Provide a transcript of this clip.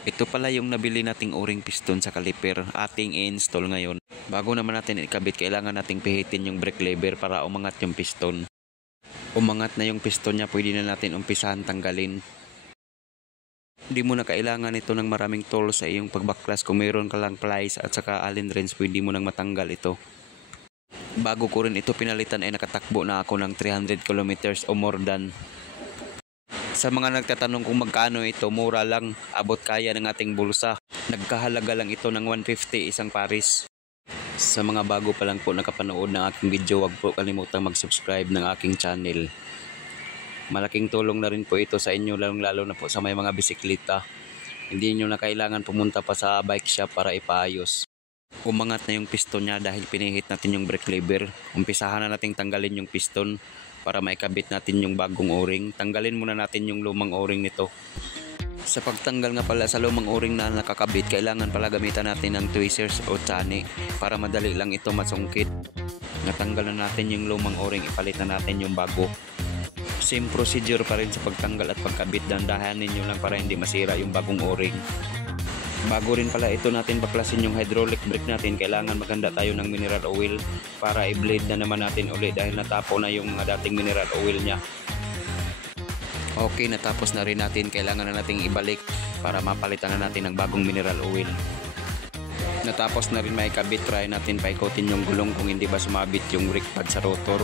Ito pala yung nabili nating o-ring piston sa caliper ating i-install ngayon. Bago naman natin ikabit, kailangan nating pihitin yung brake lever para umangat yung piston. Umangat na yung piston niya, pwede na natin umpisahan tanggalin. Hindi mo na kailangan ito ng maraming tools sa iyong pagbaklas. Kung mayroon ka lang pliers at saka allen wrench, pwede mo nang matanggal ito. Bago ko rin ito pinalitan ay nakatakbo na ako ng 300 kilometers o more than. Sa mga nagtatanong kung magkano ito, mura lang, abot kaya ng ating bulsa. Nagkahalaga lang ito ng 150 isang paris. Sa mga bago pa lang po nakapanood ng aking video, huwag po kalimutang mag-subscribe ng aking channel. Malaking tulong na rin po ito sa inyo, lalo na po sa may mga bisikleta. Hindi nyo na kailangan pumunta pa sa bike shop para ipaayos. Umangat na yung piston niya dahil pinihit natin yung brake lever. Umpisahan na nating tanggalin yung piston para maikabit natin yung bagong o-ring. Tanggalin muna natin yung lumang o-ring nito. Sa pagtanggal nga pala sa lumang o-ring na nakakabit, kailangan pala gamitan natin ng tweezers o tsani para madali lang ito masungkit. Natanggal na natin yung lumang o-ring, ipalit na natin yung bago. Same procedure pa rin sa pagtanggal at pagkabit, dandahanin nyo lang para hindi masira yung bagong o-ring. Bago rin pala ito natin baklasin yung hydraulic brake natin, kailangan maganda tayo ng mineral oil para i-blade na naman natin uli dahil natapo na yung dating mineral oil nya. Okay, natapos na rin natin, kailangan na nating ibalik para mapalitan na natin ng bagong mineral oil. Natapos na rin maikabit, try natin paikutin yung gulong kung hindi ba sumabit yung brake pad sa rotor.